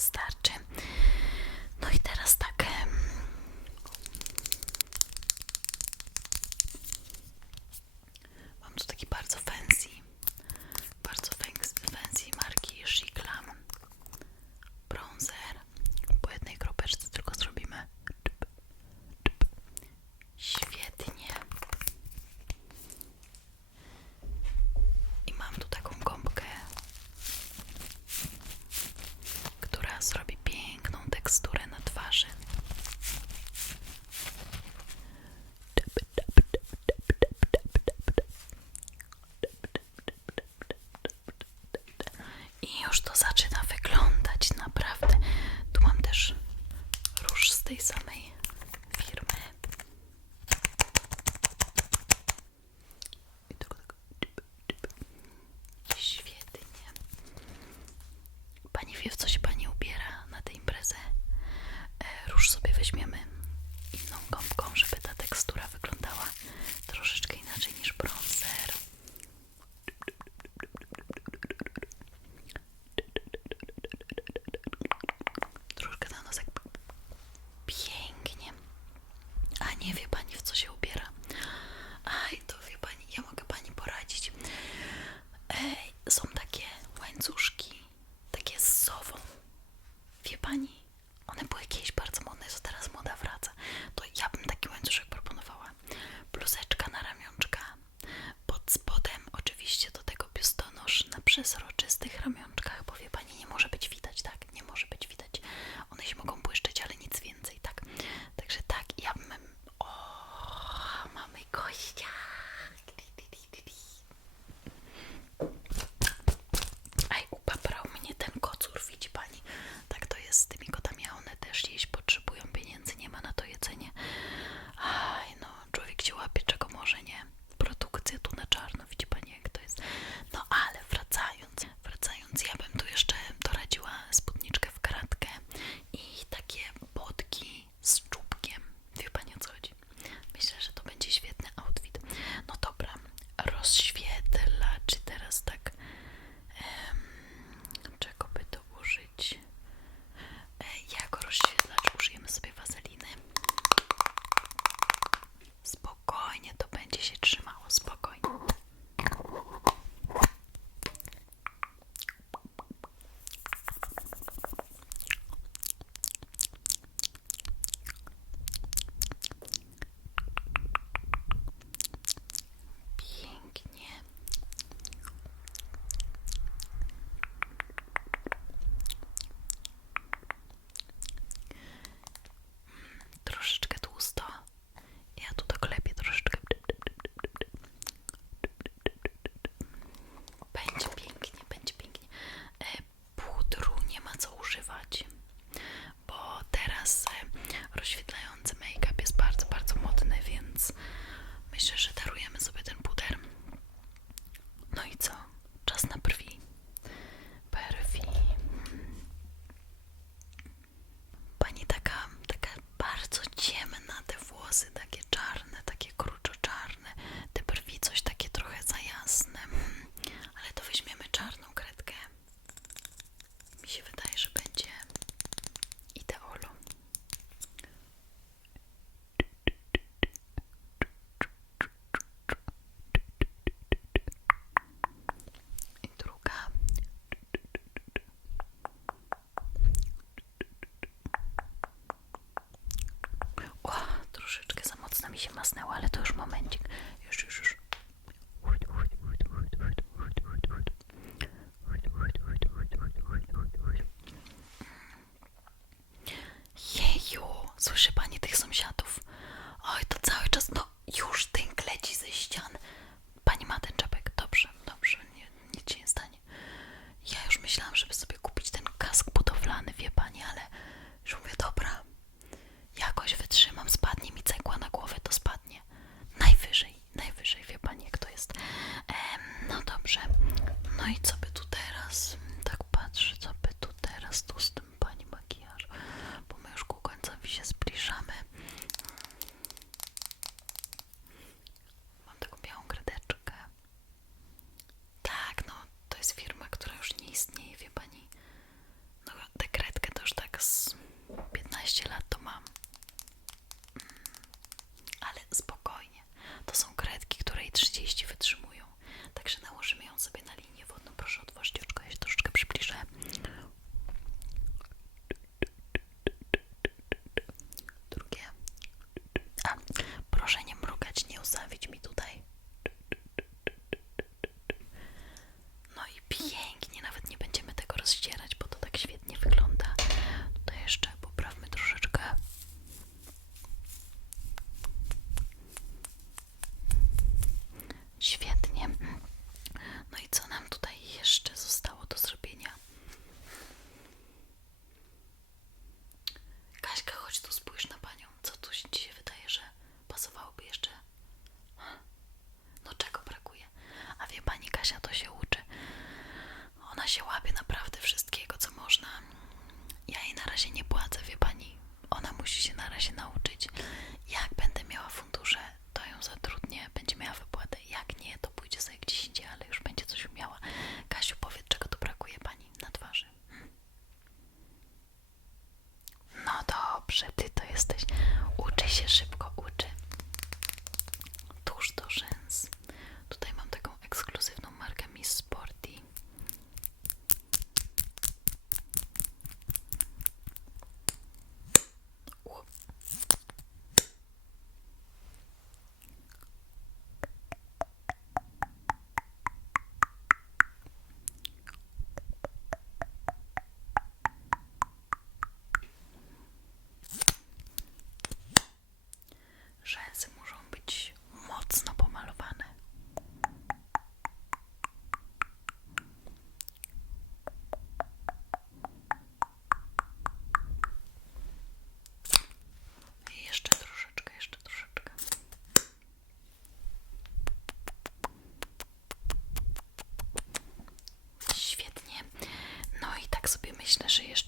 Starczy. teksturę. Ale to już momencik. będzie miała wypłatę. Jak nie, to pójdzie sobie gdzieś indziej, ale już będzie coś umiała. Kasiu, powiedz, czego tu brakuje pani na twarzy. No dobrze, ty to jesteś. Uczy się szybko, uczy. żyjesz